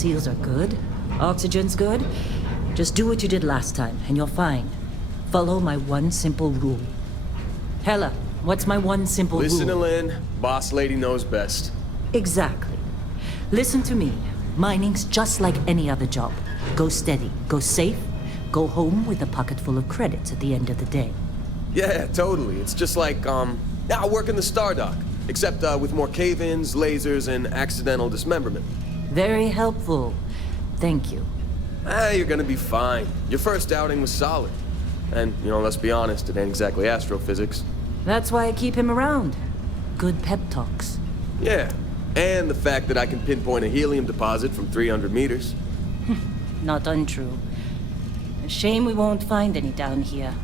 seals are good, oxygen's good, just do what you did last time, and you're fine. Follow my one simple rule. Hella, what's my one simple rule? Listen to Lynn. Boss lady knows best. Exactly. Listen to me. Mining's just like any other job. Go steady, go safe, go home with a pocket full of credits at the end of the day. Yeah, totally. It's just like, now work in the Star Dock. Except, with more cave-ins, lasers, and accidental dismemberment. Very helpful. Thank you. You're gonna be fine. Your first outing was solid. And, let's be honest, it ain't exactly astrophysics. That's why I keep him around. Good pep talks. Yeah, and the fact that I can pinpoint a helium deposit from 300 meters. Not untrue. A shame we won't find any down here.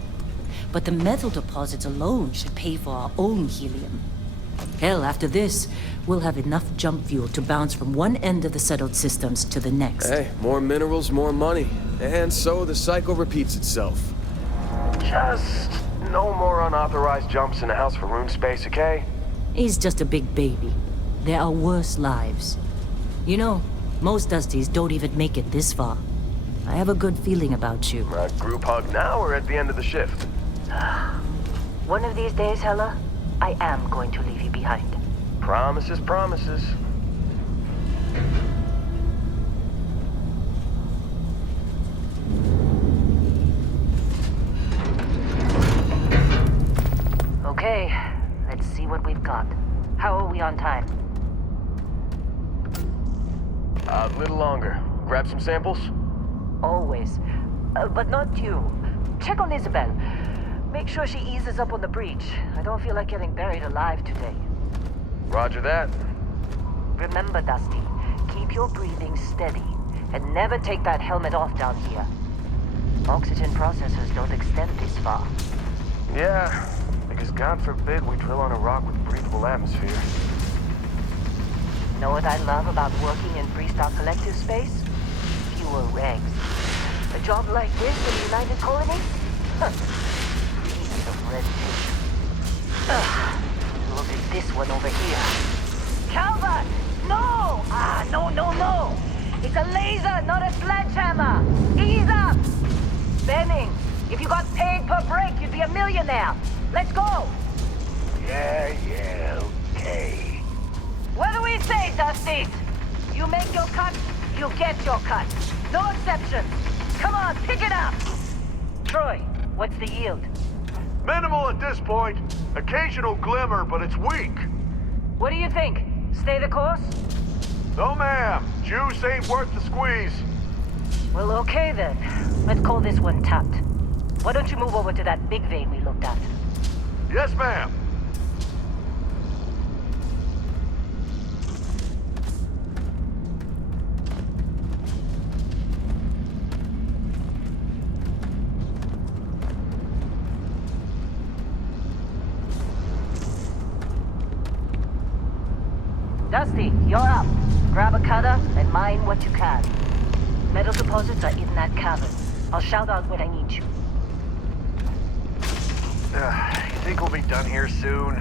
But the metal deposits alone should pay for our own helium. Hell, after this, we'll have enough jump fuel to bounce from one end of the settled systems to the next. Hey, more minerals, more money. And so the cycle repeats itself. Just no more unauthorized jumps in the house for room space, okay? He's just a big baby. There are worse lives. Most Dusties don't even make it this far. I have a good feeling about you. Group hug now or at the end of the shift? One of these days, Hella, I am going to leave you behind. Promises, promises. Okay, let's see what we've got. How are we on time? A little longer. Grab some samples? Always. But not you. Check on Isabel. Make sure she eases up on the breach. I don't feel like getting buried alive today. Roger that. Remember, Dusty, keep your breathing steady and never take that helmet off down here. Oxygen processors don't extend this far. Yeah, because God forbid we drill on a rock with breathable atmosphere. Know what I love about working in Freestar Collective space? Fewer regs. A job like this in the United Colonies? Piece of red tape. Look at this one over here. Calvert! No! No! It's a laser, not a sledgehammer! Ease up! Benning, if you got paid per break, you'd be a millionaire. Let's go! Yeah, okay. What do we say, Dusties? You make your cut, you get your cut. No exceptions. Come on, pick it up! Troy, what's the yield? Minimal at this point. Occasional glimmer, but it's weak. What do you think? Stay the course? No, ma'am. Juice ain't worth the squeeze. Well, okay then. Let's call this one tapped. Why don't you move over to that big vein we looked at? Yes, ma'am. Dusty, you're up. Grab a cutter and mine what you can. Metal deposits are in that cavern. I'll shout out when I need you. You think we'll be done here soon?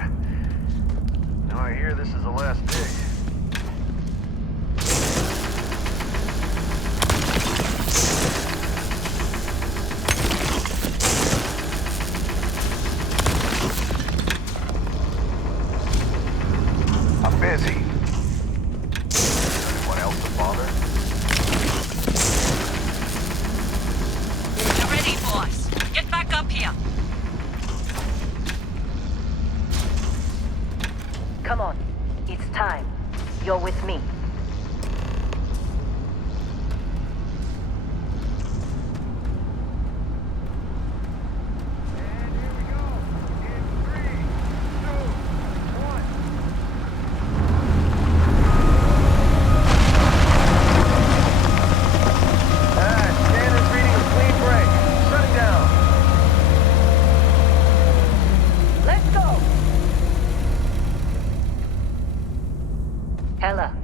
Now I hear this is the last dig. I'm busy. Anyone else to bother? You're ready, boss. Get back up here. Come on. It's time. You're with me.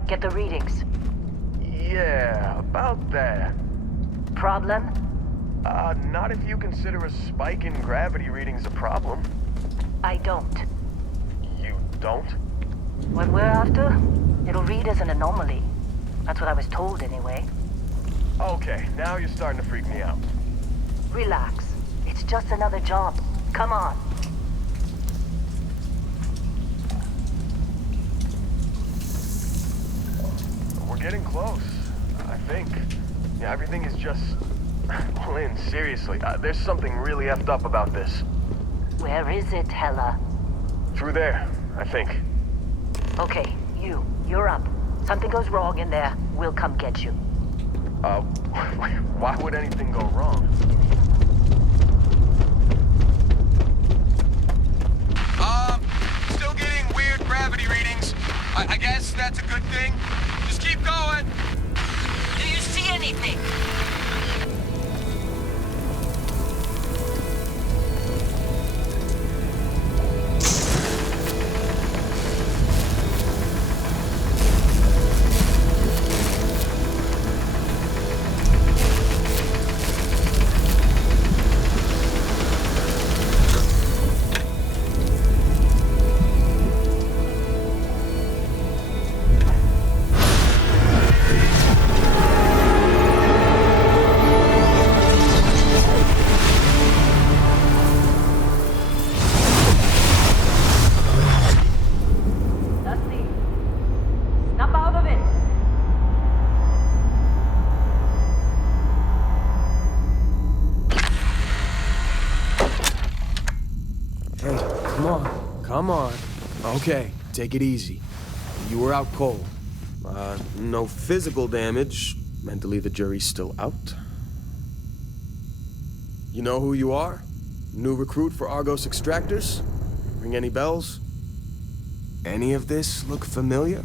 Get the readings. Yeah, about that. Problem? Not if you consider a spike in gravity readings a problem. I don't. You don't? What we're after, it'll read as an anomaly. That's what I was told anyway. Okay, now you're starting to freak me out. Relax. It's just another job. Come on. We're getting close, I think. Yeah, everything is just... Lynn, seriously, there's something really effed up about this. Where is it, Hella? Through there, I think. Okay, you're up. Something goes wrong in there, we'll come get you. Why would anything go wrong? Still getting weird gravity readings. I guess that's a good thing. Just keep going. Do you see anything? Come on. Okay, take it easy. You were out cold. No physical damage. Mentally, the jury's still out. You know who you are? New recruit for Argos Extractors? Ring any bells? Any of this look familiar?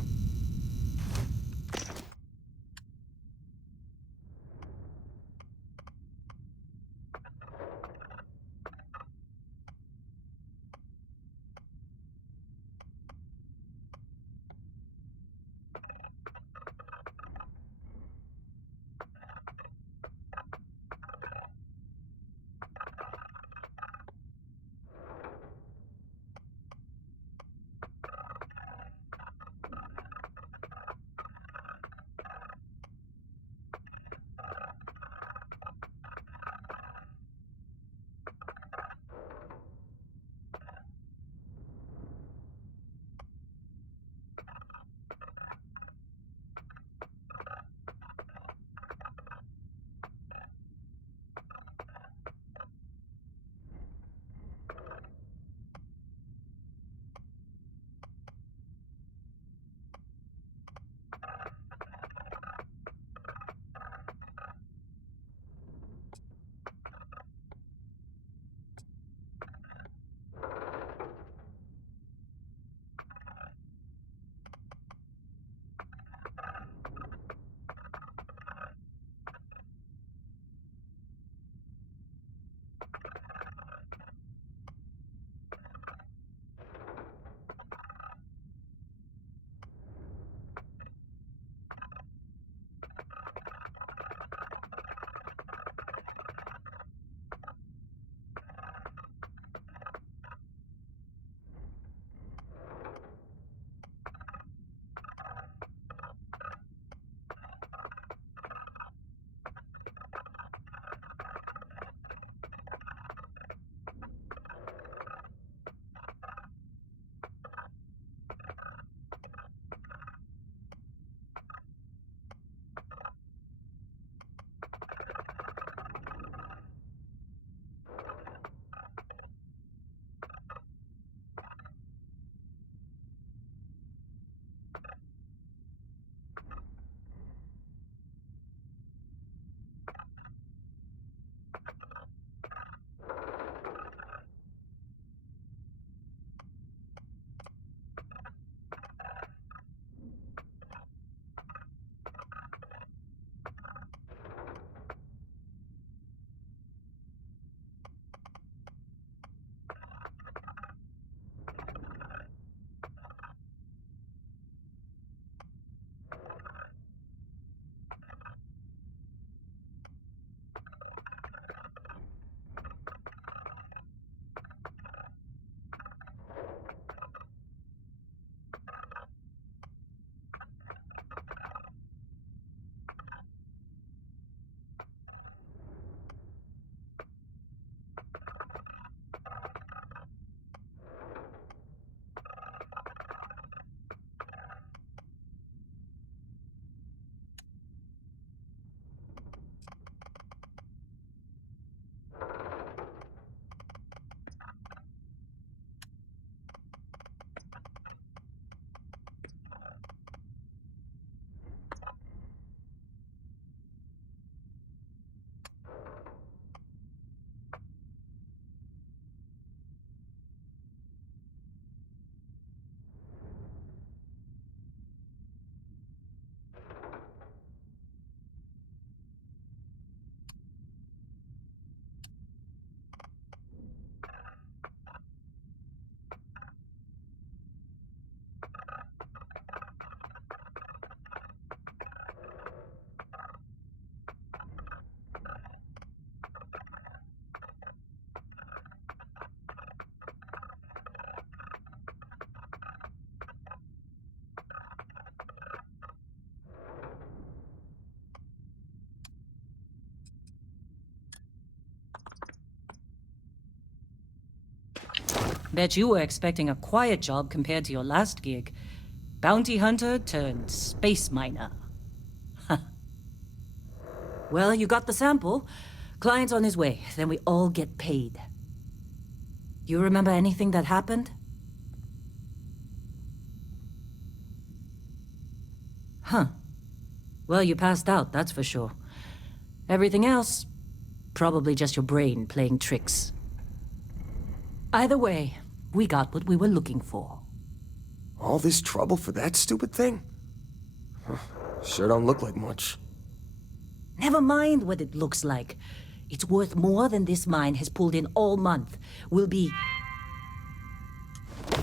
Bet you were expecting a quiet job compared to your last gig. Bounty hunter turned space miner. Well, you got the sample. Client's on his way, then we all get paid. You remember anything that happened? Huh. Well, you passed out, that's for sure. Everything else, probably just your brain playing tricks. Either way, we got what we were looking for. All this trouble for that stupid thing? Huh. Sure don't look like much. Never mind what it looks like. It's worth more than this mine has pulled in all month. Will be...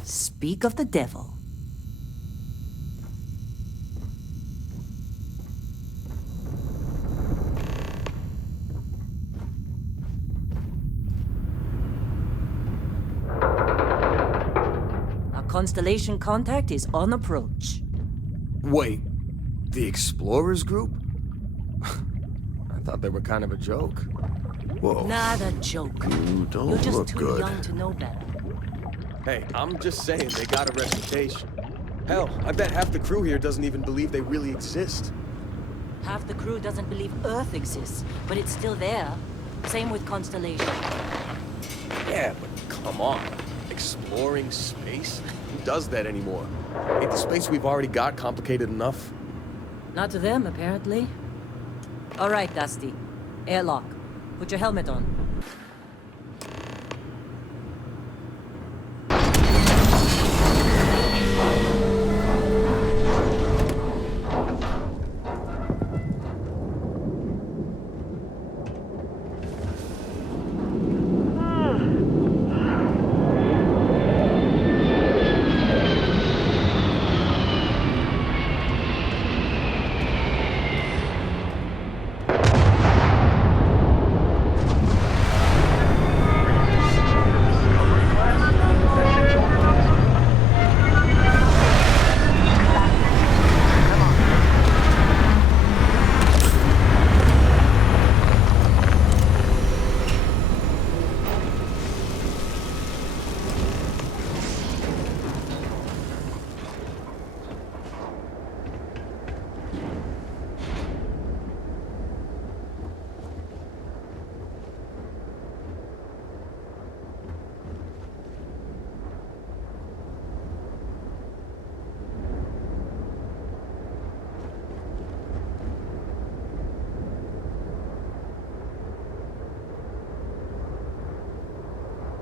Speak of the devil. Our Constellation contact is on approach. Wait, the Explorers group? I thought they were kind of a joke. Whoa. Not a joke. You don't You're just look too good. young to know better. Hey, I'm just saying they got a reputation. Hell, I bet half the crew here doesn't even believe they really exist. Half the crew doesn't believe Earth exists, but it's still there. Same with Constellation. Yeah, but come on. Exploring space? Who does that anymore? Ain't the space we've already got complicated enough? Not to them, apparently. All right, Dusty. Airlock. Put your helmet on.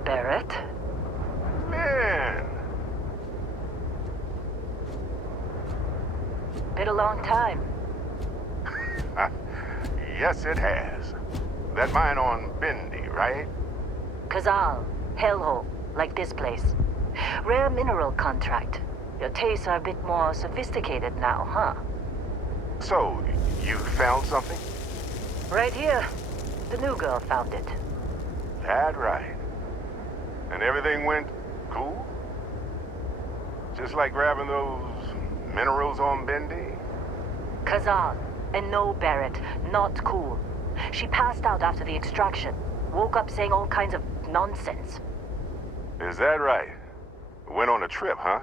Barrett? Man, Been a long time. yes it has. That mine on Bendy, right? Kazal, hellhole, like this place. Rare mineral contract. Your tastes are a bit more sophisticated now, huh? So, you found something? Right here. The new girl found it. That right. And everything went cool? Just like grabbing those minerals on Bendy? Kazal. And no, Barrett, not cool. She passed out after the extraction. Woke up saying all kinds of nonsense. Is that right? Went on a trip, huh?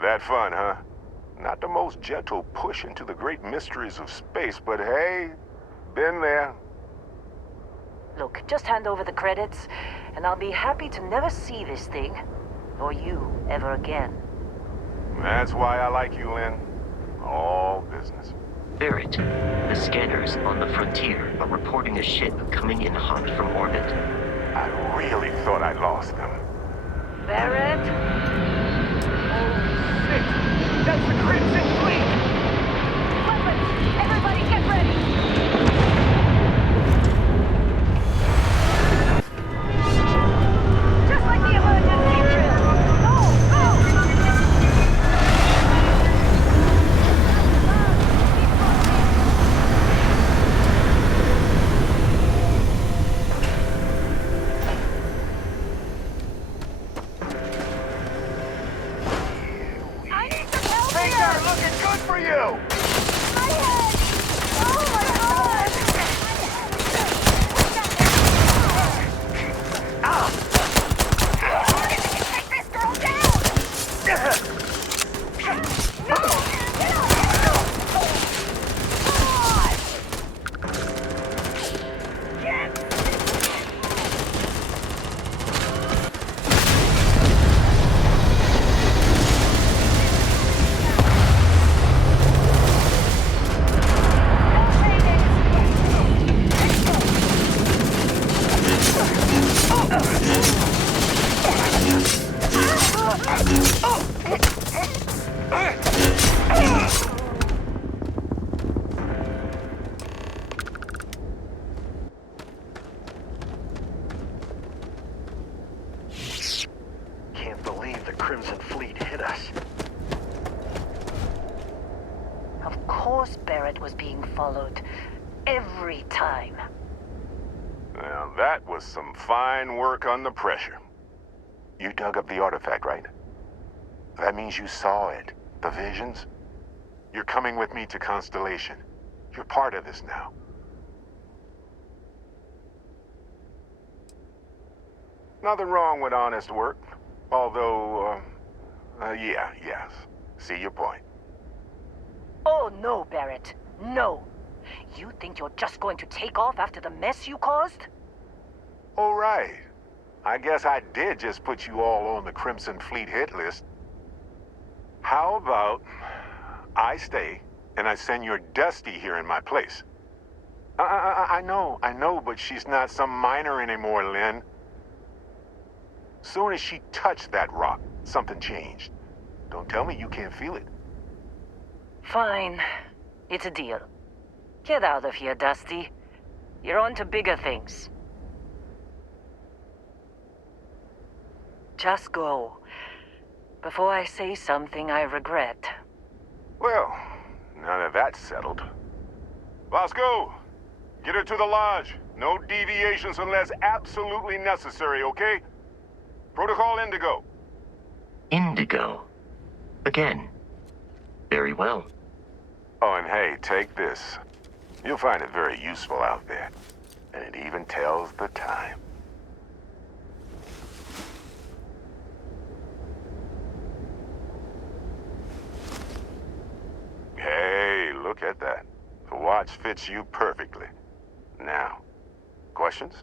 That fun, huh? Not the most gentle push into the great mysteries of space, but hey, been there. Look, just hand over the credits, and I'll be happy to never see this thing, or you, ever again. That's why I like you, Lynn. All business. Barrett, the scanners on the frontier are reporting a ship coming in hot from orbit. I really thought I lost them. Barrett? That's the Crimson Fleet! Weapons! Everybody get ready! Just like the emergency drill! Go! Go! I need some help Things here! are looking good for you! My head! Oh my Crimson Fleet hit us. Of course Barrett was being followed. Every time. Now, that was some fine work under pressure. You dug up the artifact, right? That means you saw it. The visions? You're coming with me to Constellation. You're part of this now. Nothing wrong with honest work. Although, yes. See your point. Oh no, Barrett. No. You think you're just going to take off after the mess you caused? All right. I guess I did just put you all on the Crimson Fleet hit list. How about I stay and I send your Dusty here in my place? I know, but she's not some minor anymore, Lynn. Soon as she touched that rock, something changed. Don't tell me you can't feel it. Fine. It's a deal. Get out of here, Dusty. You're on to bigger things. Just go. Before I say something I regret. Well, now that that's settled. Vasco, get her to the lodge. No deviations unless absolutely necessary, okay? Protocol Indigo. Indigo. Again. Very well. Oh, and hey, take this. You'll find it very useful out there. And it even tells the time. Hey, look at that. The watch fits you perfectly. Now, questions?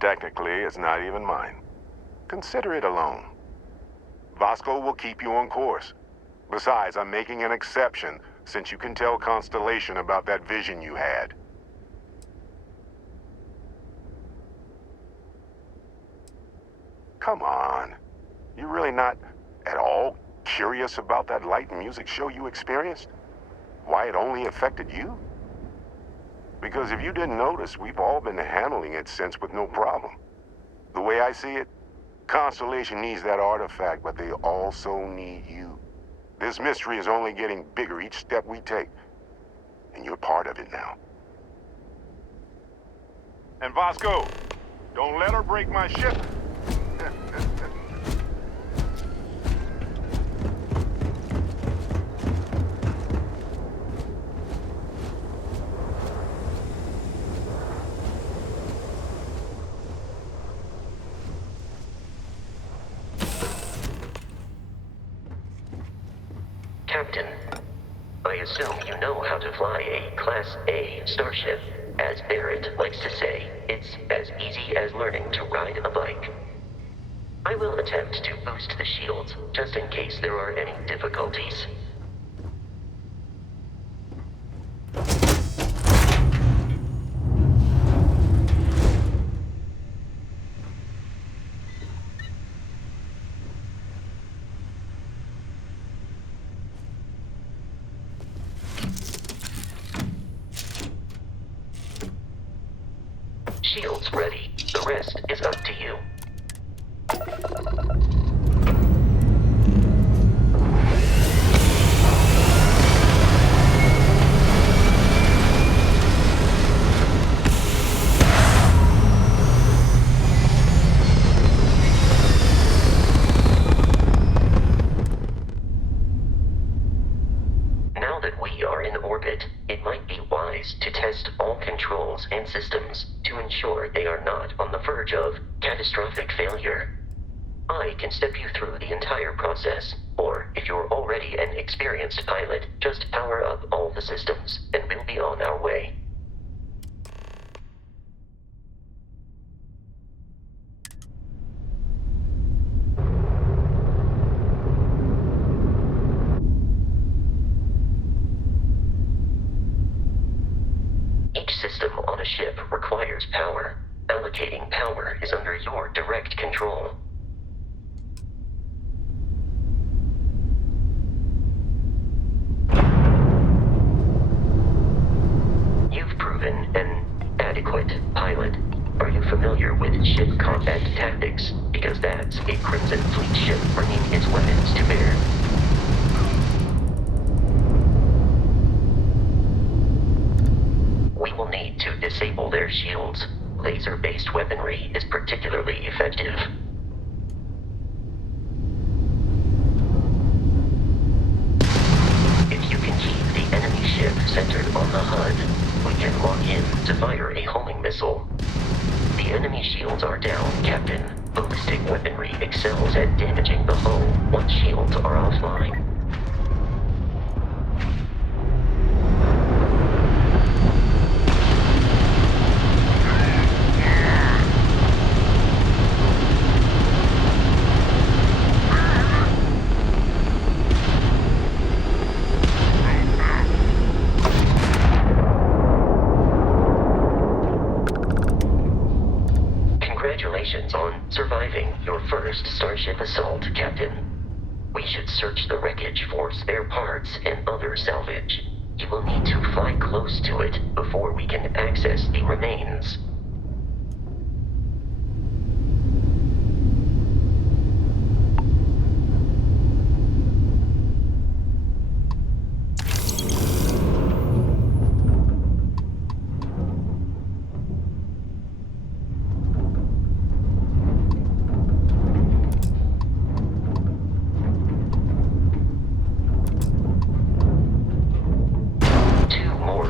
Technically, it's not even mine. Consider it a loan. Vasco will keep you on course. Besides, I'm making an exception since you can tell Constellation about that vision you had. Come on. You really not at all curious about that light and music show you experienced? Why it only affected you? Because if you didn't notice, we've all been handling it since with no problem. The way I see it, Constellation needs that artifact, but they also need you. This mystery is only getting bigger each step we take, and you're part of it now. And Vasco, don't let her break my ship. Captain, I assume you know how to fly a Class A starship. As Barrett likes to say, it's as easy as learning to ride a bike. I will attempt to boost the shields, just in case there are any difficulties. Shields ready. The rest is up to you. Now that we are in orbit, it might be wise to test all controls and systems to ensure they are not on the verge of catastrophic failure. I can step you through the entire process, or if you're already an experienced pilot, just power up all the systems, and we'll be on our way. Each system on a ship requires power. Allocating power is under your direct control. You've proven an adequate pilot. ship combat tactics, because that's a Crimson Fleet ship bringing its weapons to bear. We will need to disable their shields. Laser-based weaponry is particularly effective. If you can keep the enemy ship centered on the HUD, we can lock in to fire a homing missile. The enemy shields are down, Captain. Ballistic weaponry excels at damaging the hull once shields are offline. Congratulations on surviving your first Starship assault, Captain. We should search the wreckage for spare parts and other salvage. You will need to fly close to it before we can access the remains.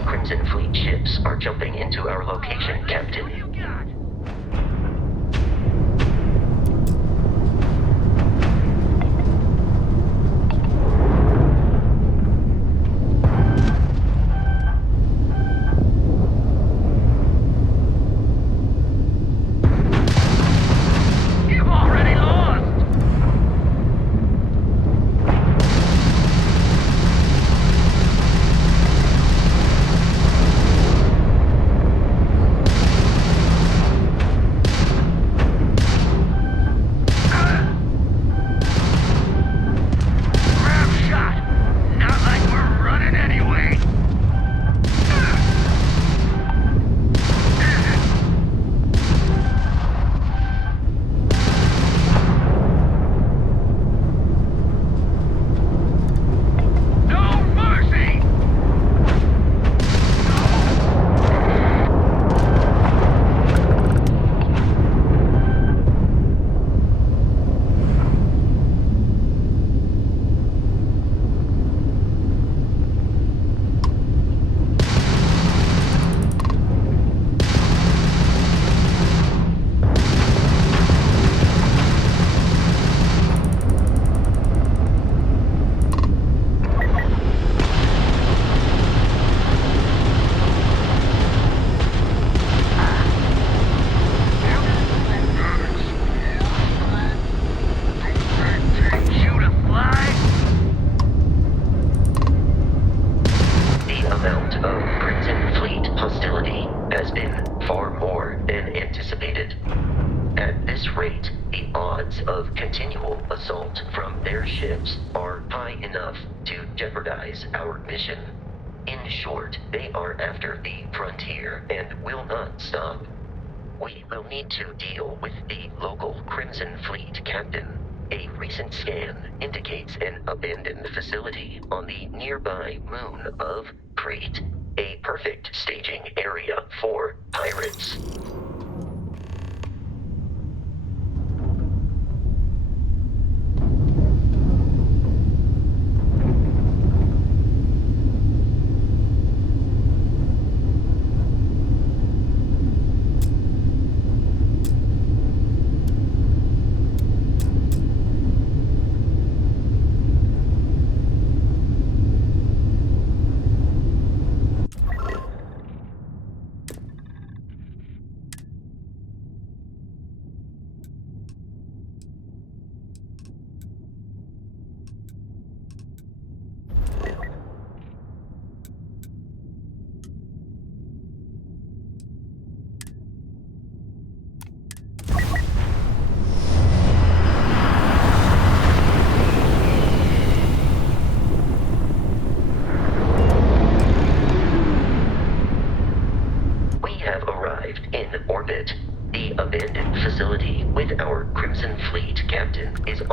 Crimson Fleet ships are jumping into our location, Captain. Of continual assault from their ships are high enough to jeopardize our mission. In short, they are after the frontier and will not stop. We will need to deal with the local Crimson Fleet captain. A recent scan indicates an abandoned facility on the nearby moon of Crete, a perfect staging area for pirates.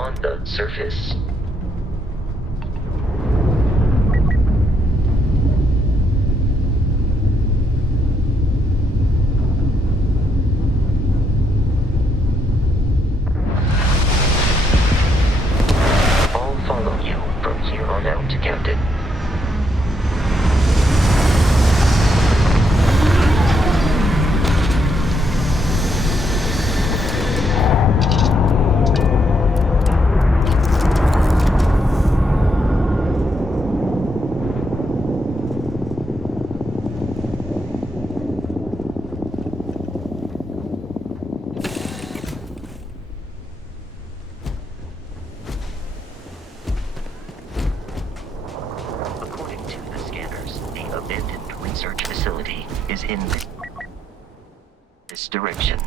on the surface. I'll follow you from here on out, Captain. According to the scanners, the abandoned research facility is in this direction.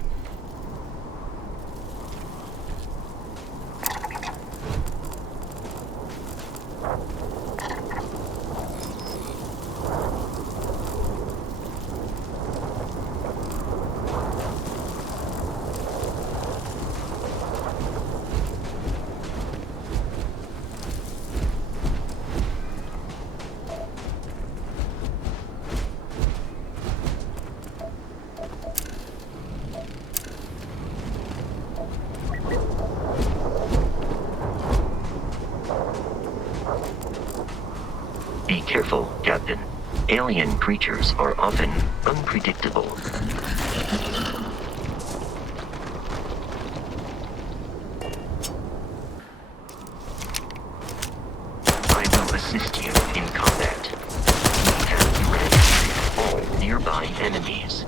Be careful, Captain. Alien creatures are often unpredictable. I will assist you in combat. We have eradicated all nearby enemies.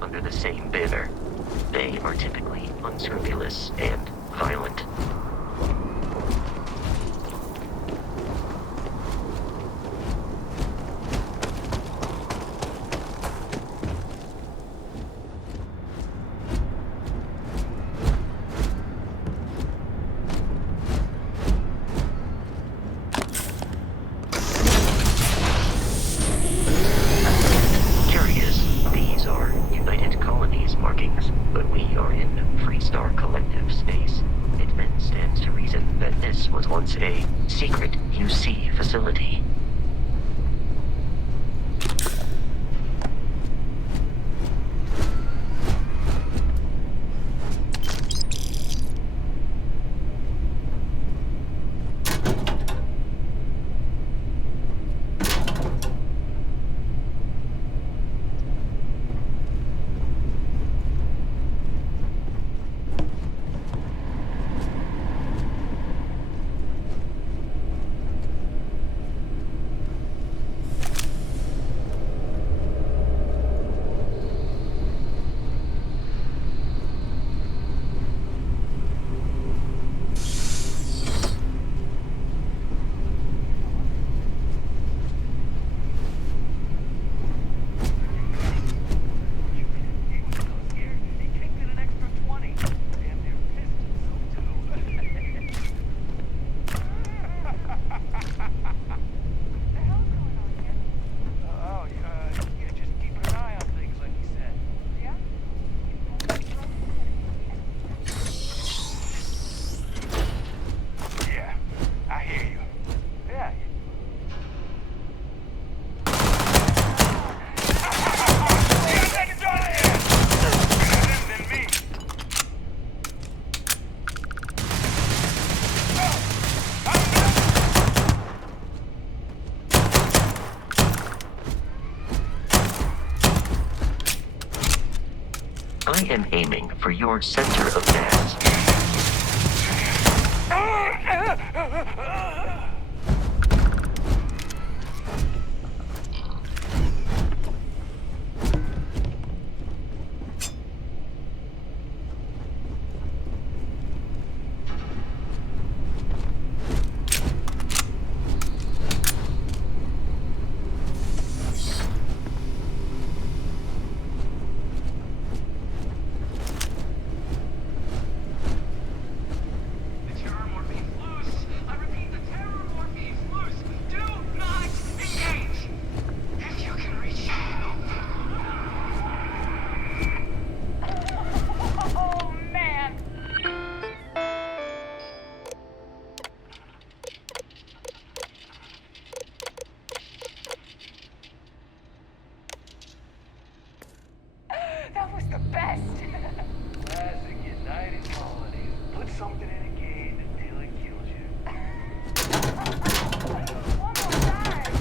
Under the same banner. They are typically unscrupulous and violent. Markings, but we are in Freestar Collective space. It then stands to reason that this was once a secret UC facility. I am aiming for your center of mass. That was the best. Classic United Colonies. Put something in a game until it kills you. One more time.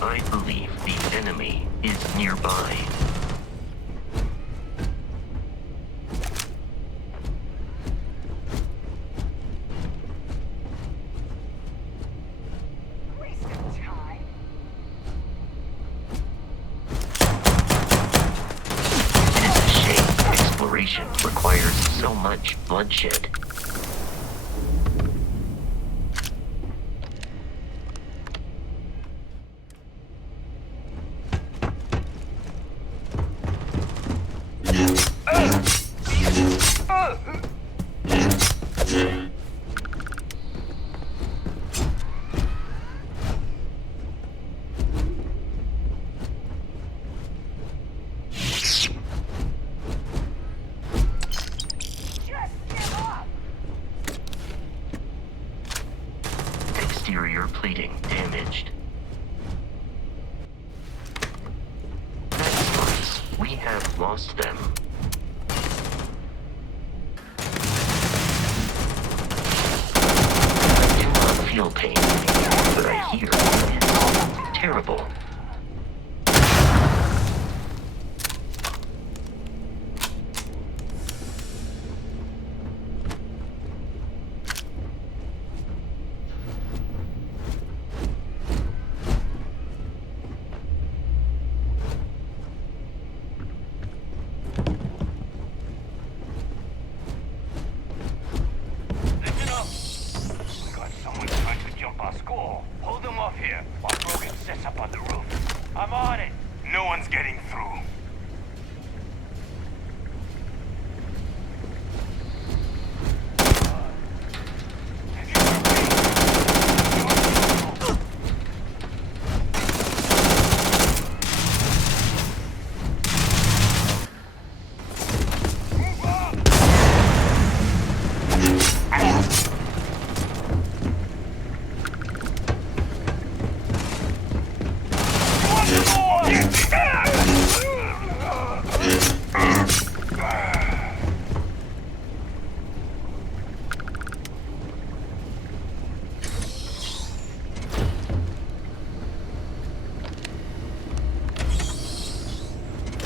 I believe the enemy is nearby. Wasting time. It is a shame exploration requires so much bloodshed. Exterior plating damaged. That's nice. We have lost them. I do not feel pain, but I hear it. Terrible. Listen up. We got someone trying to jump our school. Hold them off here while Brogan sets up on the roof. I'm on it. No one's getting through.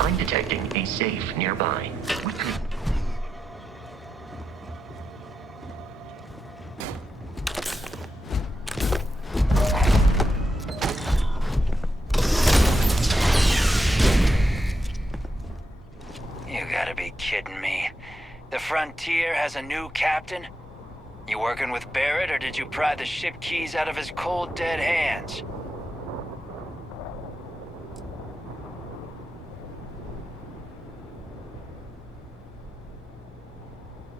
I'm detecting a safe nearby. We could... You gotta frontier has a new captain? You working with Barrett, or did you pry the ship keys out of his cold, dead hands?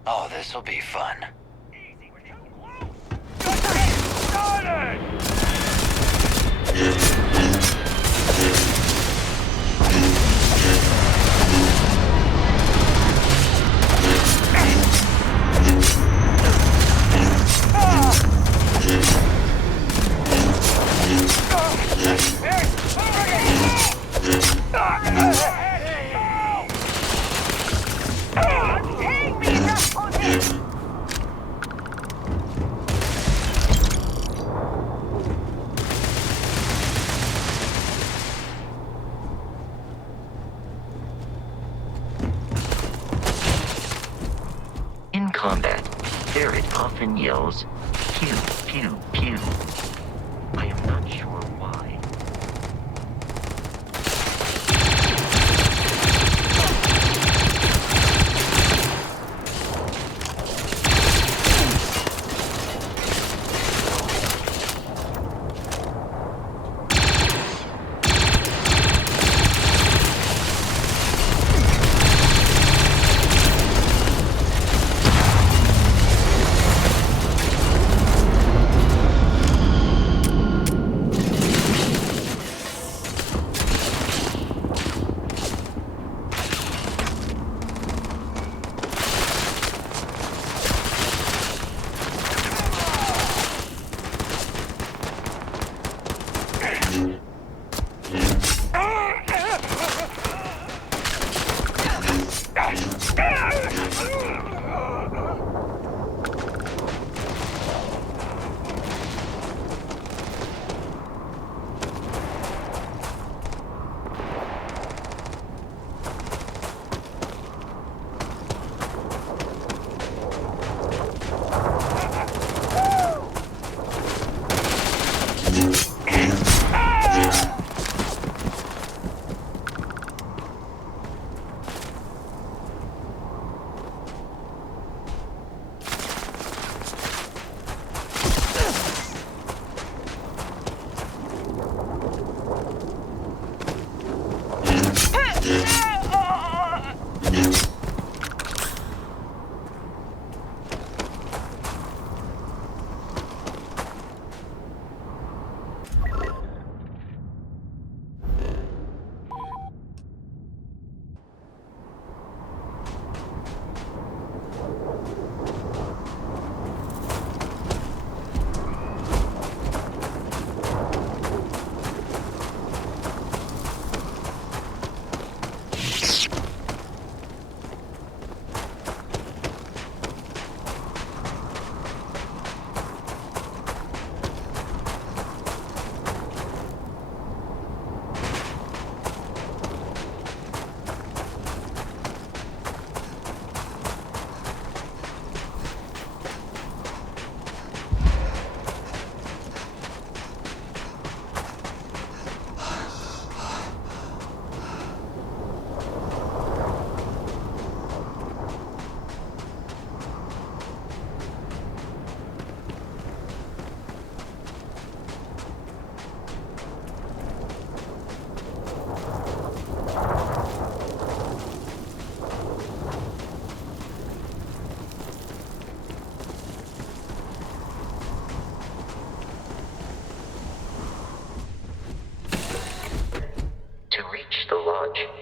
Oh, this'll be fun. In combat, Barrett often yells, pew, pew, pew. I am not sure why.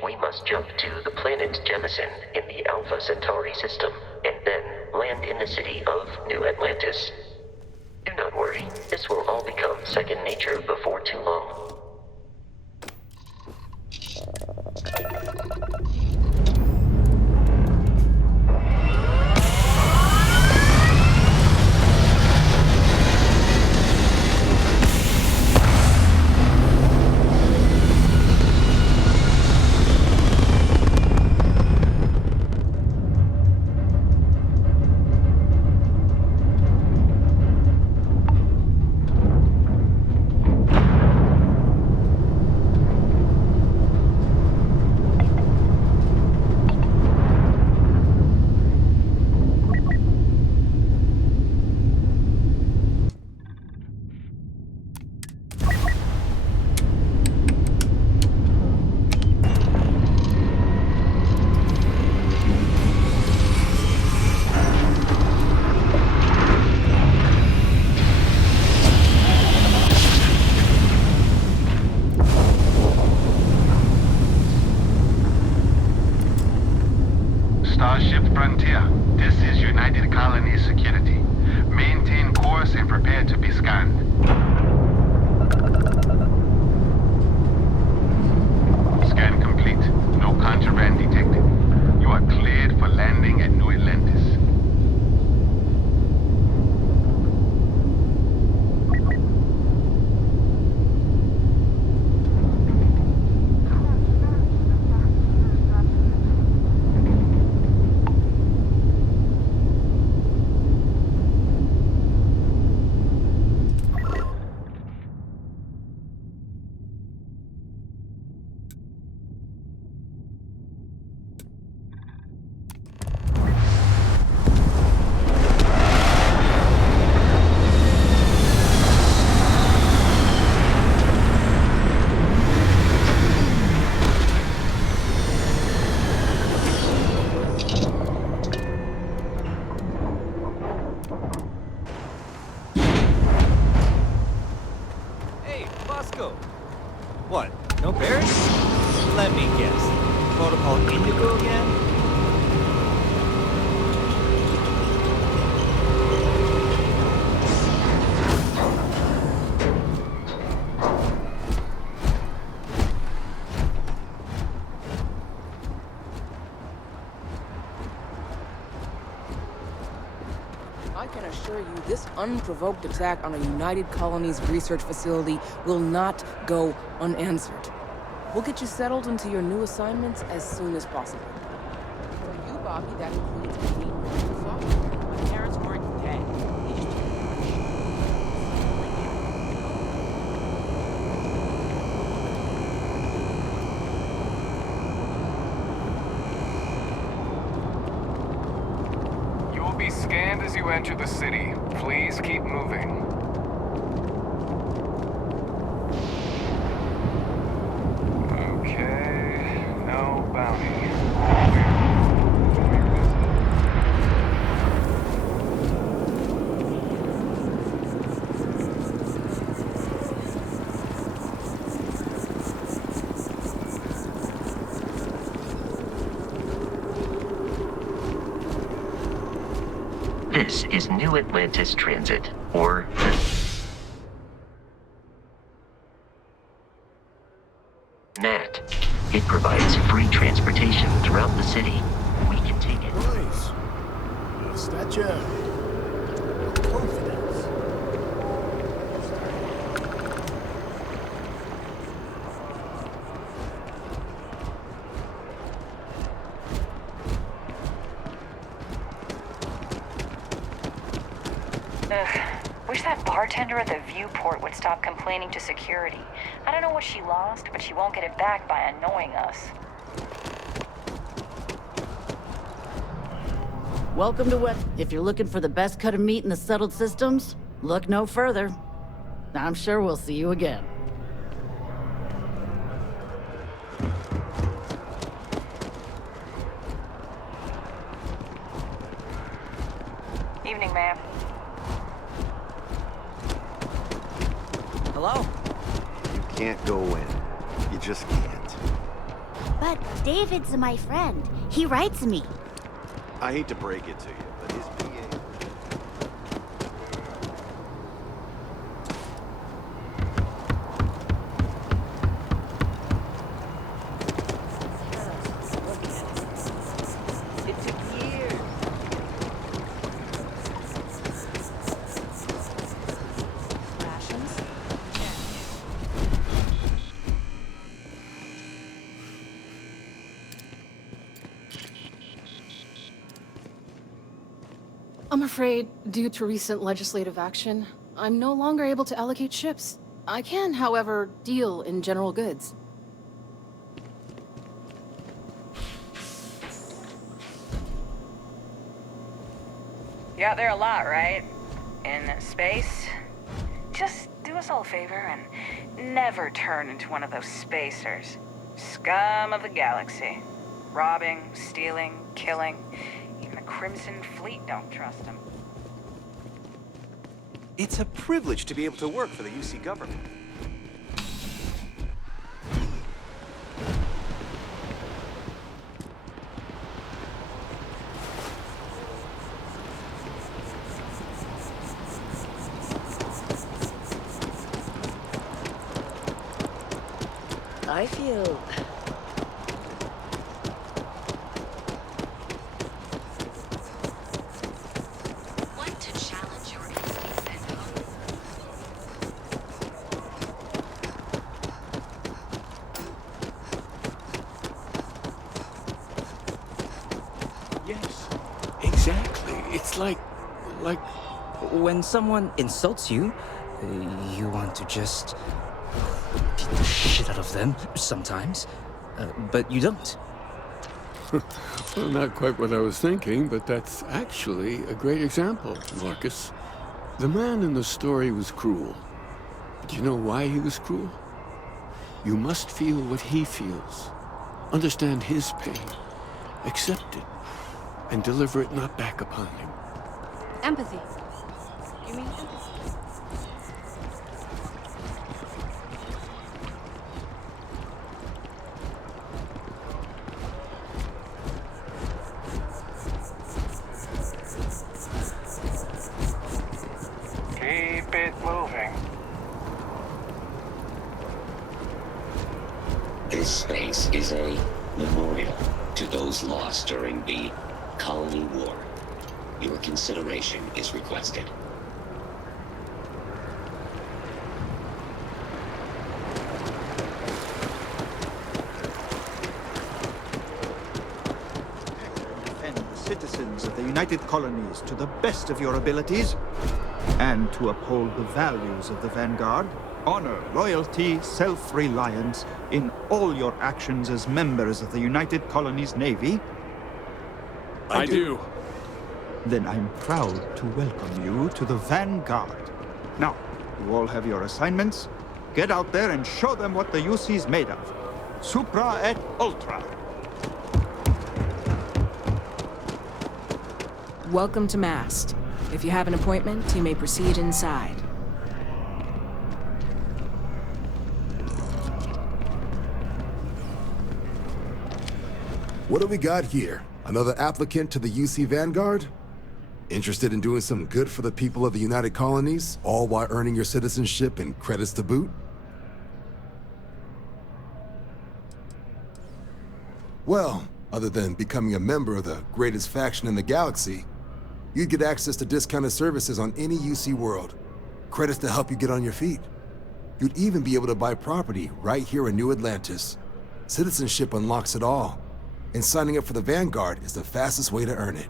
We must jump to the planet Jemison in the Alpha Centauri system, and then land in the city of New Atlantis. Do not worry, this will all become second nature before too long. scanned. Scan complete. No contraband detected. You are cleared for landing at New Atlantis. What? No bears? Let me guess. Protocol Indigo again? I can assure you this unprovoked attack on a United Colonies research facility will not go unanswered. We'll get you settled into your new assignments as soon as possible. For you, Bobby, that includes being your My parents weren't dead. They just You will be scanned as you enter the city. Please keep moving. Okay, no bounty. This is New Atlantis Transit, or NAT. It provides free transportation throughout the city. We can take it. Nice. Stature. Confidence. Wish that bartender at the viewport would stop complaining to security. I don't know what she lost, but she won't get it back by annoying us. Welcome to what? If you're looking for the best cut of meat in the settled systems, look no further. I'm sure we'll see you again. Evening, ma'am. Hello? You can't go in. You just can't. But David's my friend. He writes me. I hate to break it to you, but his PA... It took years. Rations? I'm afraid, due to recent legislative action, I'm no longer able to allocate ships. I can, however, deal in general goods. You're out there a lot, right? In space? Just do us all a favor and never turn into one of those spacers. Scum of the galaxy. Robbing, stealing, killing. Even the Crimson Fleet don't trust them. It's a privilege to be able to work for the UC government. I feel... Want to challenge your instincts and hope? Yes, exactly. It's like... When someone insults you, you want to just beat the shit out of them sometimes, but you don't. Well, not quite what I was thinking, but that's actually a great example, Marcus. The man in the story was cruel. Do you know why he was cruel? You must feel what he feels. Understand his pain. Accept it. And deliver it not back upon him. Empathy. You mean empathy? Keep it moving. This space is a memorial to those lost during the Colony War. Your consideration is requested. Defend the citizens of the United Colonies to the best of your abilities, and to uphold the values of the Vanguard, honor, loyalty, self-reliance in all your actions as members of the United Colonies Navy. I do. Then I'm proud to welcome you to the Vanguard. Now, you all have your assignments. Get out there and show them what the UC's made of. Supra et Ultra. Welcome to Mast. If you have an appointment, you may proceed inside. What do we got here? Another applicant to the UC Vanguard? Interested in doing some good for the people of the United Colonies, all while earning your citizenship and credits to boot? Well, other than becoming a member of the greatest faction in the galaxy, you'd get access to discounted services on any UC world, credits to help you get on your feet. You'd even be able to buy property right here in New Atlantis. Citizenship unlocks it all, and signing up for the Vanguard is the fastest way to earn it.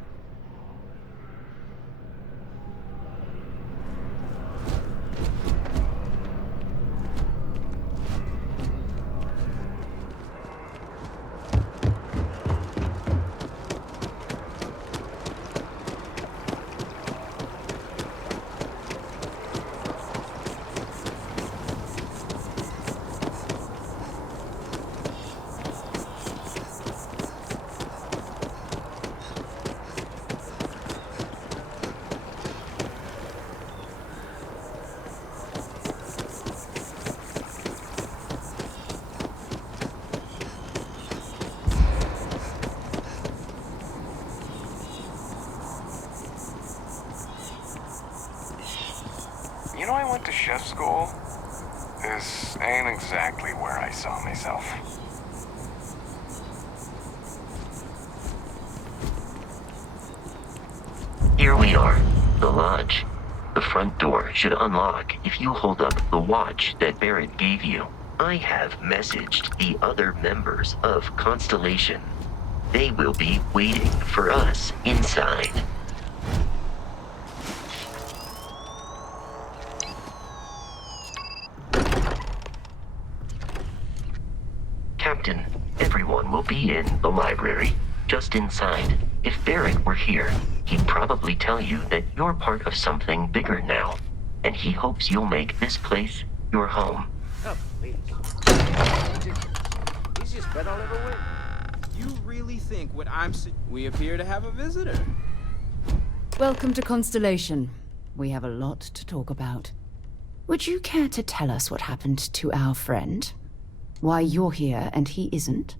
You know, I went to chef school. This ain't exactly where I saw myself. Here we are, the lodge. The front door should unlock if you hold up the watch that Barrett gave you. I have messaged the other members of Constellation. They will be waiting for us inside. Captain, everyone will be in the library, just inside. If Barrett were here, he'd probably tell you that you're part of something bigger now, and he hopes you'll make this place your home. Oh, please. Easiest bet I'll ever win. You really think when we appear to have a visitor? Welcome to Constellation. We have a lot to talk about. Would you care to tell us what happened to our friend? Why you're here and he isn't?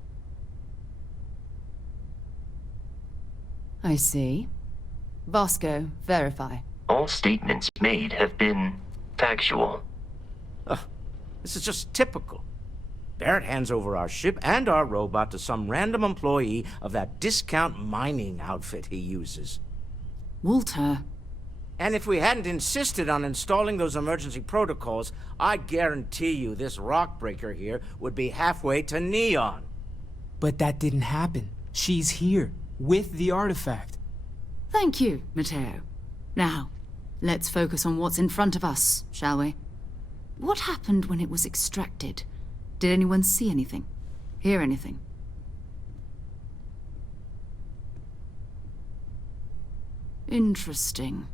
I see. Vasco, verify. All statements made have been factual. This is just typical. Barrett hands over our ship and our robot to some random employee of that discount mining outfit he uses. Walter. And if we hadn't insisted on installing those emergency protocols, I guarantee you this rock breaker here would be halfway to Neon. But that didn't happen. She's here, with the artifact. Thank you, Matteo. Now, let's focus on what's in front of us, shall we? What happened when it was extracted? Did anyone see anything? Hear anything? Interesting.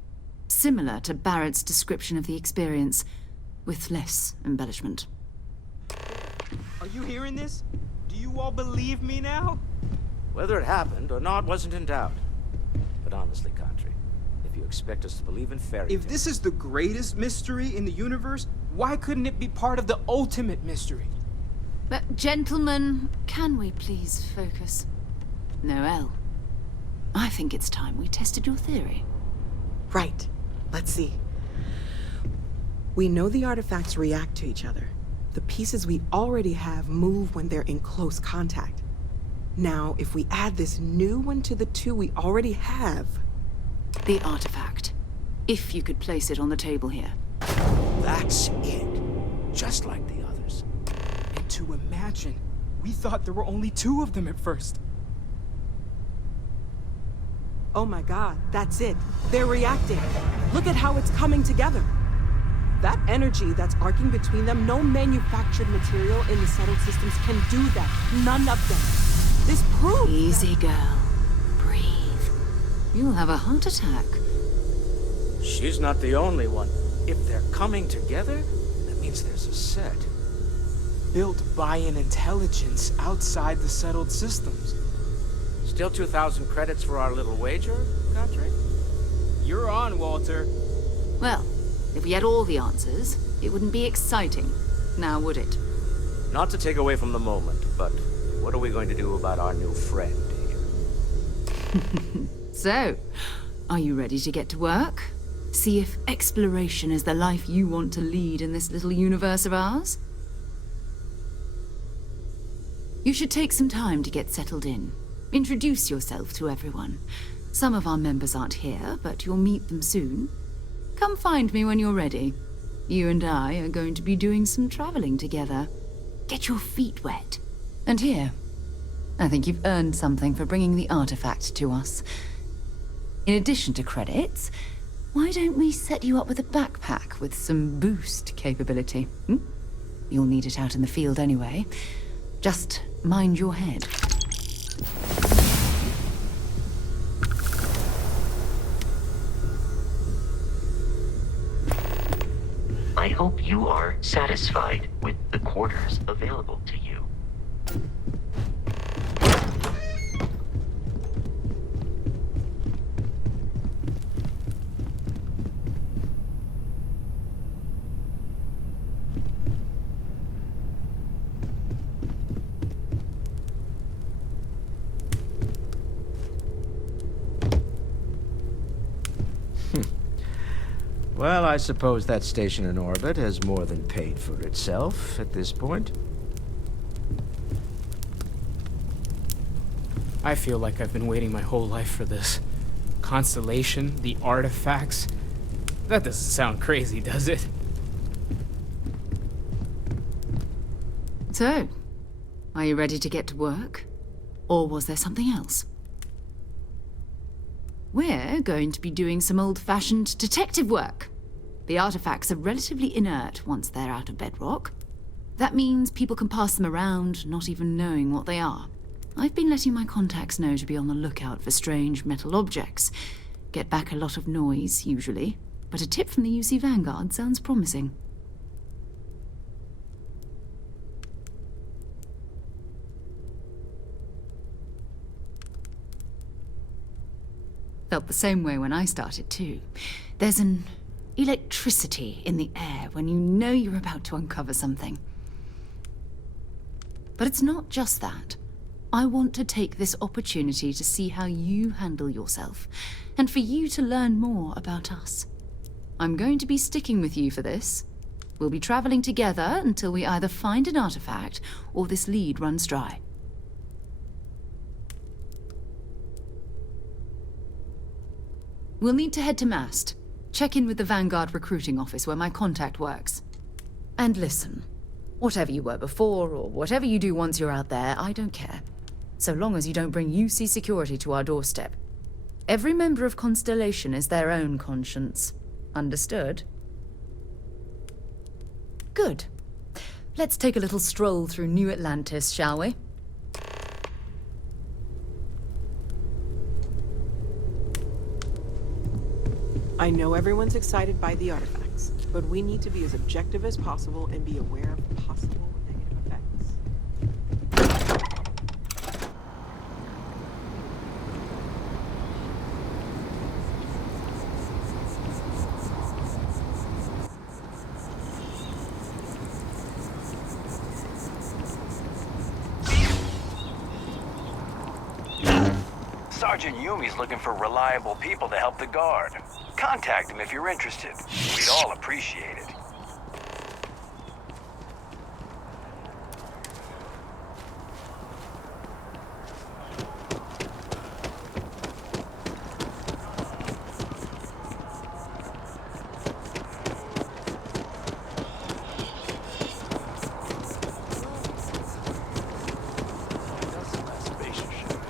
Similar to Barrett's description of the experience, with less embellishment. Are you hearing this? Do you all believe me now? Whether it happened or not wasn't in doubt. But honestly, Country, if you expect us to believe in fairy tales... If this is the greatest mystery in the universe, why couldn't it be part of the ultimate mystery? But gentlemen, can we please focus? Noel, I think it's time we tested your theory. Right. Let's see. We know the artifacts react to each other. The pieces we already have move when they're in close contact. Now, if we add this new one to the two we already have... The artifact. If you could place it on the table here. That's it. Just like the others. And to imagine, we thought there were only 2 of them at first. Oh my god, that's it. They're reacting. Look at how it's coming together. That energy that's arcing between them, no manufactured material in the settled systems can do that. None of them. This proves Easy, girl. Breathe. You'll have a heart attack. She's not the only one. If they're coming together, that means there's a set. Built by an intelligence outside the settled systems. Still 2,000 credits for our little wager, Country? You're on, Walter. Well, if we had all the answers, it wouldn't be exciting, now would it? Not to take away from the moment, but what are we going to do about our new friend here? So, are you ready to get to work? See if exploration is the life you want to lead in this little universe of ours? You should take some time to get settled in. Introduce yourself to everyone. Some of our members aren't here, but you'll meet them soon. Come find me when you're ready. You and I are going to be doing some traveling together. Get your feet wet. And here, I think you've earned something for bringing the artifact to us. In addition to credits, why don't we set you up with a backpack with some boost capability? You'll need it out in the field anyway. Just mind your head. I hope you are satisfied with the quarters available to you. Well, I suppose that station in orbit has more than paid for itself at this point. I feel like I've been waiting my whole life for this. Constellation, the artifacts. That doesn't sound crazy, does it? So, are you ready to get to work? Or was there something else? We're going to be doing some old-fashioned detective work. The artifacts are relatively inert once they're out of bedrock. That means people can pass them around, not even knowing what they are. I've been letting my contacts know to be on the lookout for strange metal objects. Get back a lot of noise, usually, but a tip from the UC Vanguard sounds promising. Felt the same way when I started, too. There's an electricity in the air when you know you're about to uncover something. But it's not just that. I want to take this opportunity to see how you handle yourself, and for you to learn more about us. I'm going to be sticking with you for this. We'll be traveling together until we either find an artifact or this lead runs dry. We'll need to head to Mast. Check in with the Vanguard recruiting office where my contact works. And listen, whatever you were before or whatever you do once you're out there, I don't care. So long as you don't bring UC security to our doorstep. Every member of Constellation is their own conscience. Understood? Good. Let's take a little stroll through New Atlantis, shall we? I know everyone's excited by the artifacts, but we need to be as objective as possible and be aware of possible negative effects. Sergeant Yumi's looking for reliable people to help the Guard. Contact him if you're interested. We'd all appreciate it.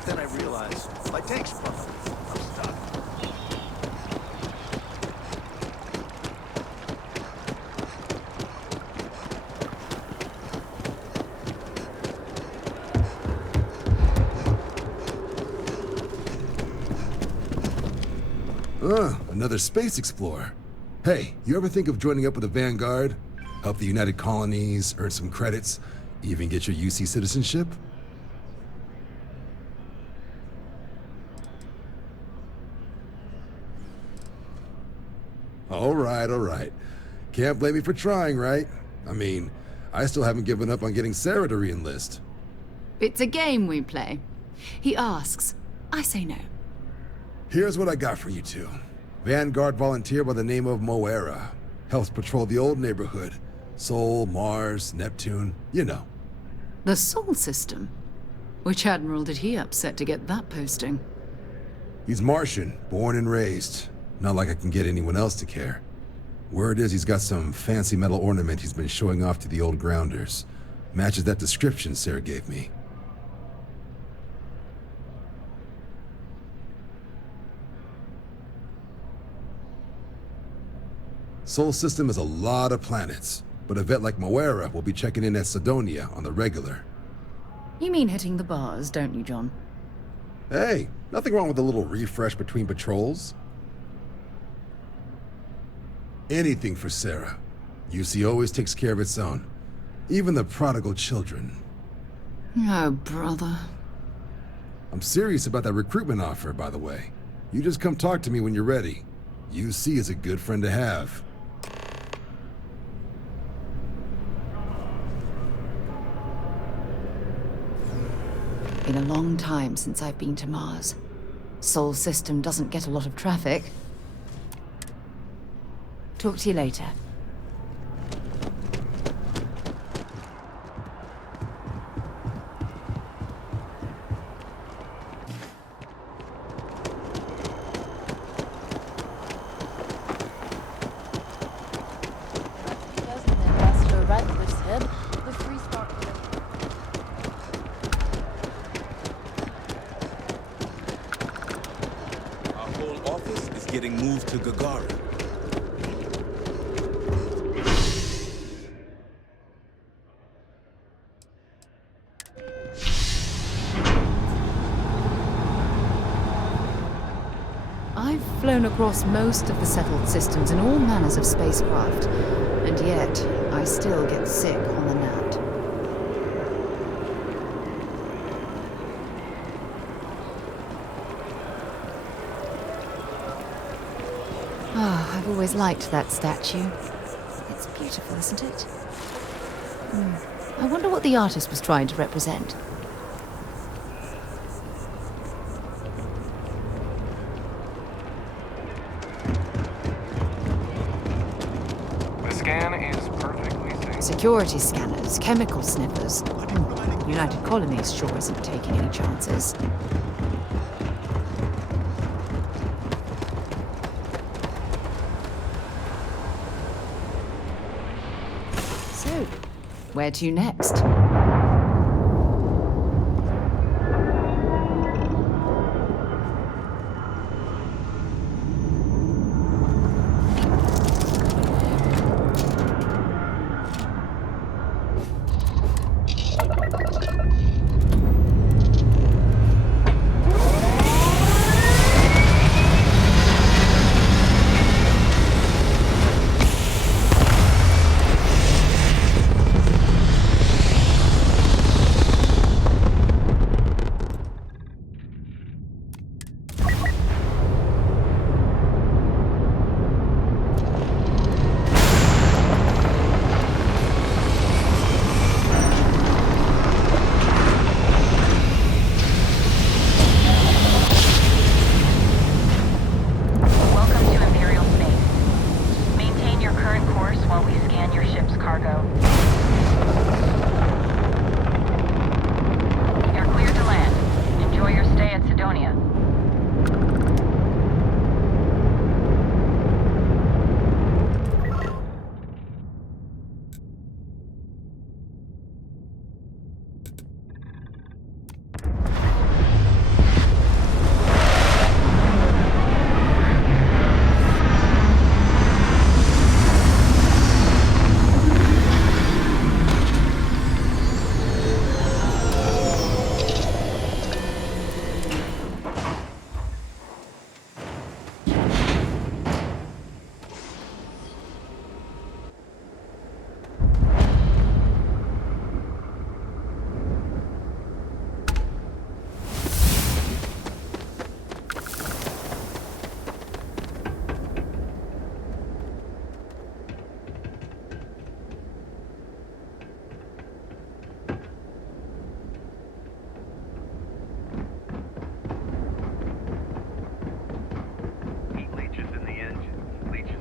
Then I realized my tank's broken. I'm stuck. Another space explorer. Hey, you ever think of joining up with the Vanguard? Help the United Colonies, earn some credits, even get your UC citizenship? All right. Can't blame me for trying, right? I mean, I still haven't given up on getting Sarah to re-enlist. It's a game we play. He asks, I say no. Here's what I got for you two. Vanguard volunteer by the name of Moera. Helps patrol the old neighborhood. Sol, Mars, Neptune, you know. The Sol system? Which admiral did he upset to get that posting? He's Martian, born and raised. Not like I can get anyone else to care. Word is he's got some fancy metal ornament he's been showing off to the old grounders. Matches that description Sarah gave me. Sol system is a lot of planets, but a vet like Moera will be checking in at Sidonia on the regular. You mean hitting the bars, don't you, John? Hey, nothing wrong with a little refresh between patrols. Anything for Sarah. UC always takes care of its own. Even the prodigal children. Oh, brother. I'm serious about that recruitment offer, by the way. You just come talk to me when you're ready. UC is a good friend to have. Been a long time since I've been to Mars. Sol system doesn't get a lot of traffic. Talk to you later. Our whole office is getting moved to Gagarin. I've flown across most of the settled systems in all manners of spacecraft, and yet I still get sick on the gnat. I've always liked that statue. It's beautiful, isn't it? I wonder what the artist was trying to represent. The scan is perfect. Security scanners, chemical sniffers. United Colonies sure isn't taking any chances. So, where to next?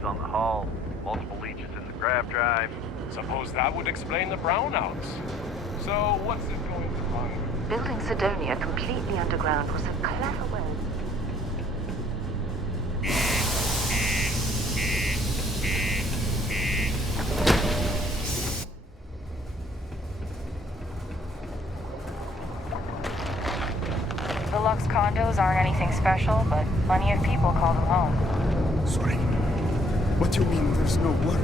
On the hull, multiple leeches in the grav drive. Suppose that would explain the brownouts. So, what's it going to find? Building Sidonia completely underground was a clever way. The Lux condos aren't anything special, but plenty of people call them home. Sorry. What do you mean there's no work?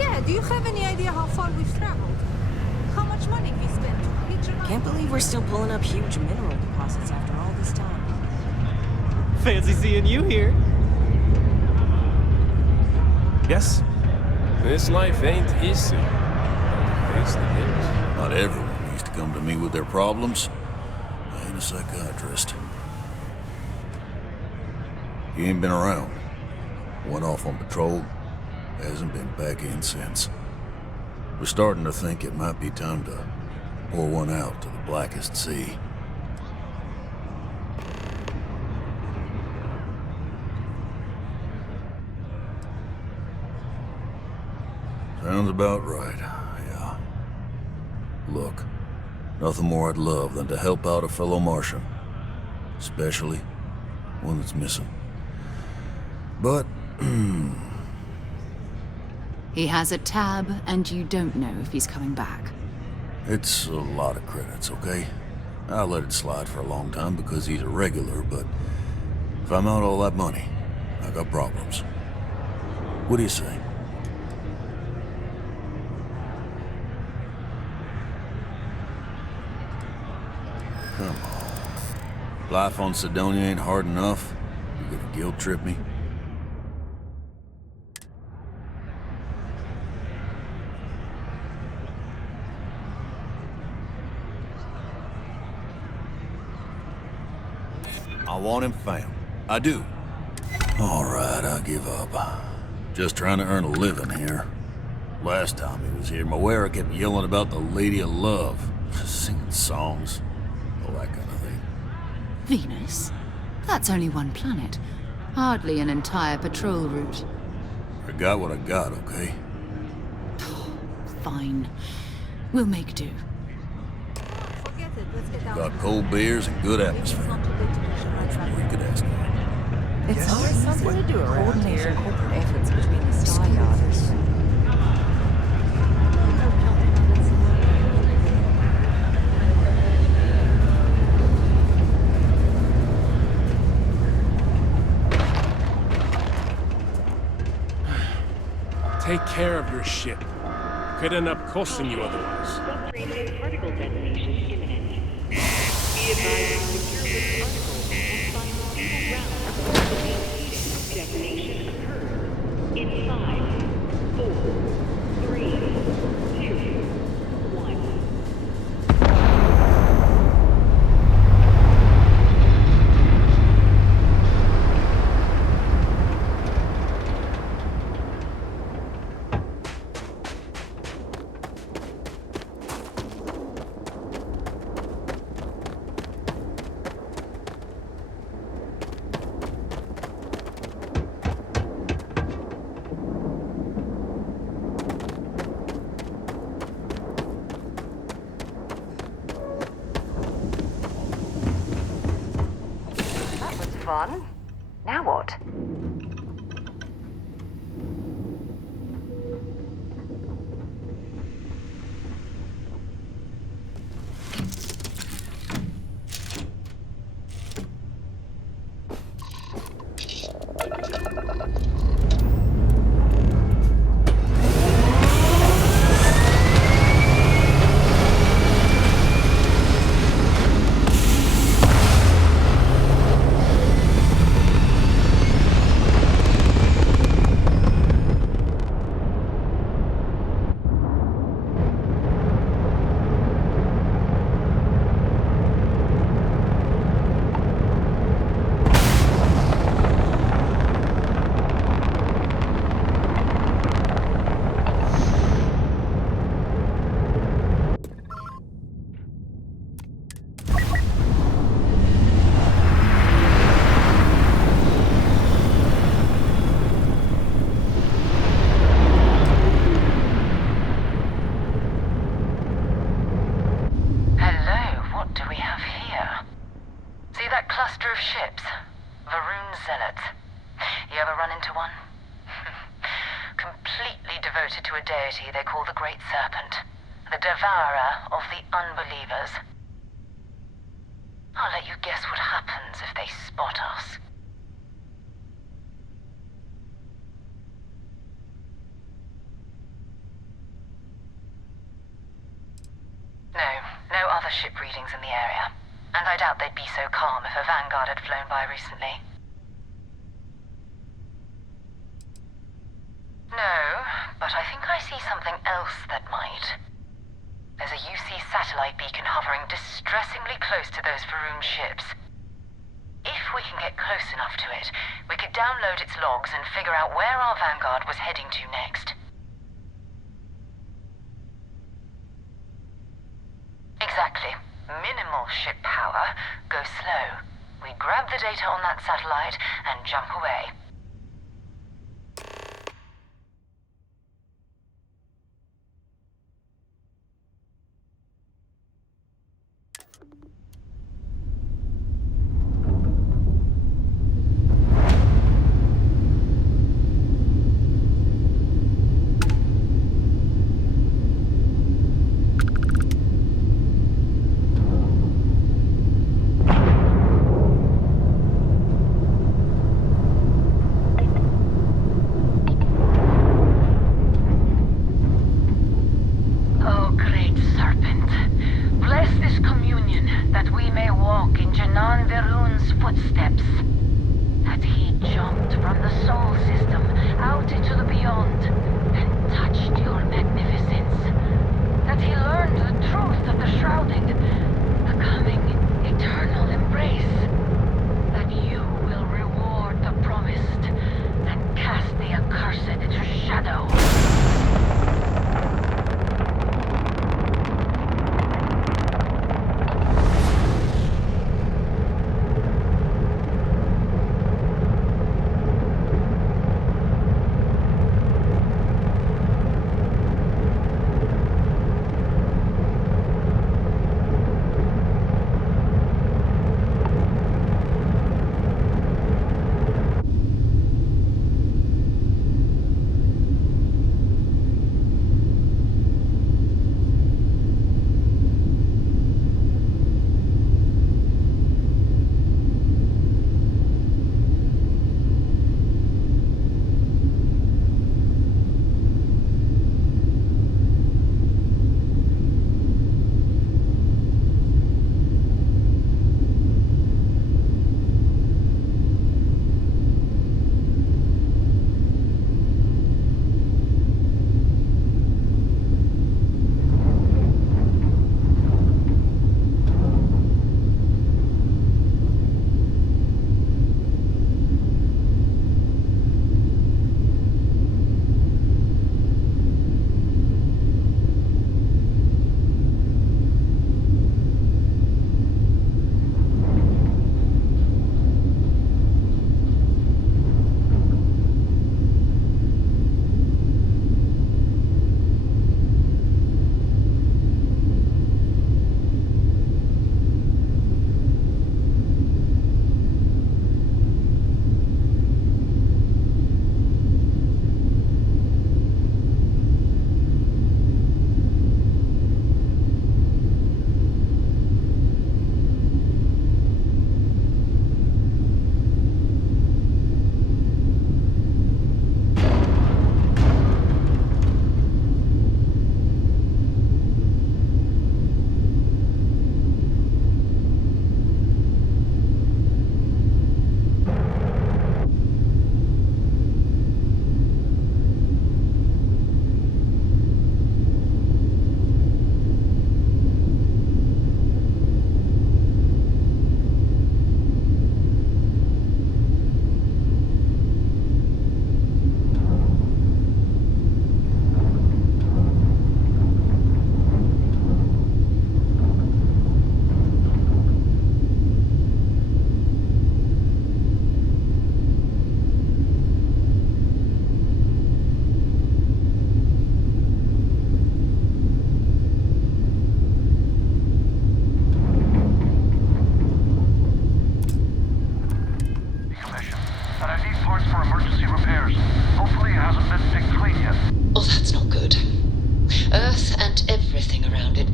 Yeah, do you have any idea how far we've traveled? How much money we spent to reach around? Can't believe we're still pulling up huge mineral deposits after all this time. Fancy seeing you here. Yes? This life ain't easy. Face the hills. Not everyone needs to come to me with their problems. I ain't a psychiatrist. You ain't been around. Went off on patrol. Hasn't been back in since. We're starting to think it might be time to pour one out to the blackest sea. Sounds about right, yeah. Look, nothing more I'd love than to help out a fellow Martian. Especially one that's missing. But He has a tab, and you don't know if he's coming back. it's a lot of credits, okay? I let it slide for a long time because he's a regular, but if I'm out all that money, I got problems. What do you say? Come on. Life on Sidonia ain't hard enough. You gonna guilt trip me? I want him found. I do. All right, I give up. Just trying to earn a living here. Last time he was here, Moera kept yelling about the Lady of Love. Singing songs. All that kind of thing. Venus? That's only one planet. Hardly an entire patrol route. I got what I got, okay? Fine. We'll make do. Forget it. Let's get down. Got cold beers and good atmosphere. What more you could ask for? It's always something to do around here. Coordination corporate efforts between the Star Yarders. Take care of your ship. Could end up costing you otherwise. Particle detonation imminent. Be advised to secure this particle and final round of the detonation occurs in 5, 4, 3, 2, 1. Fun. Now what? devoted to a deity they call the Great Serpent, the devourer of the unbelievers. I'll let you guess what happens if they spot us. No other ship readings in the area. And I doubt they'd be so calm if a Vanguard had flown by recently. No, but I think I see something else that might. There's a UC satellite beacon hovering distressingly close to those Faroum ships. If we can get close enough to it, we could download its logs and figure out where our Vanguard was heading to next. Exactly. Minimal ship power, go slow. We grab the data on that satellite and jump away.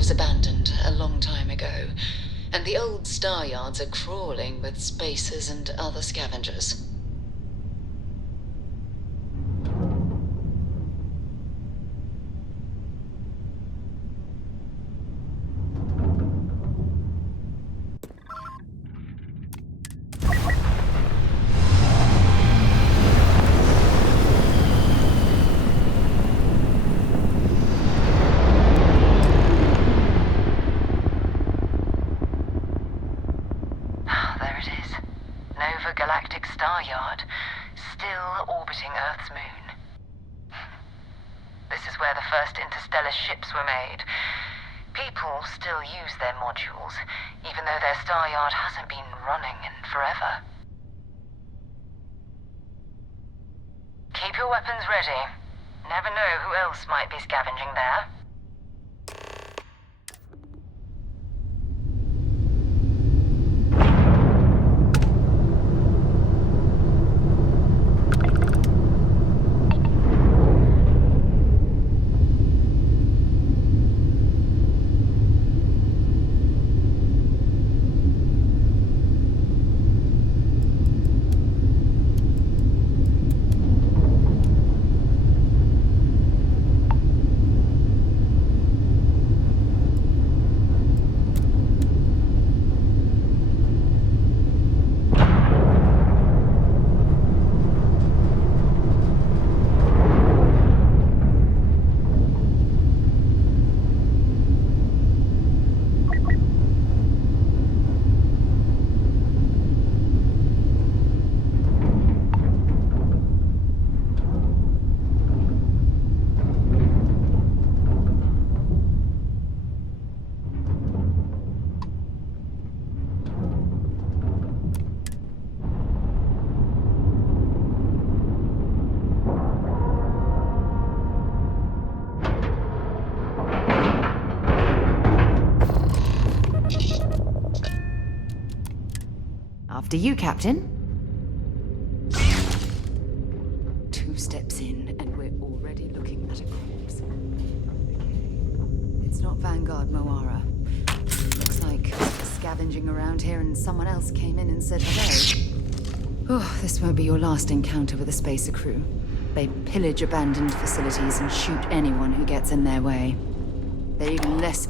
was abandoned a long time ago, and the old star yards are crawling with spacers and other scavengers. Ships were made. People still use their modules, even though their star yard hasn't been running in forever. Keep your weapons ready. Never know who else might be scavenging there. After you, Captain. 2 steps in, and we're already looking at a corpse. Okay. It's not Vanguard Moara. Looks like scavenging around here and someone else came in and said hello. Oh, this won't be your last encounter with a spacer crew. They pillage abandoned facilities and shoot anyone who gets in their way. They're even less...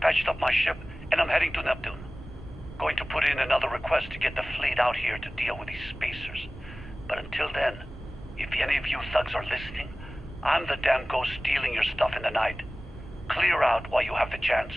Patched up my ship, and I'm heading to Neptune. Going to put in another request to get the fleet out here to deal with these spacers. But until then, if any of you thugs are listening, I'm the damn ghost stealing your stuff in the night. Clear out while you have the chance.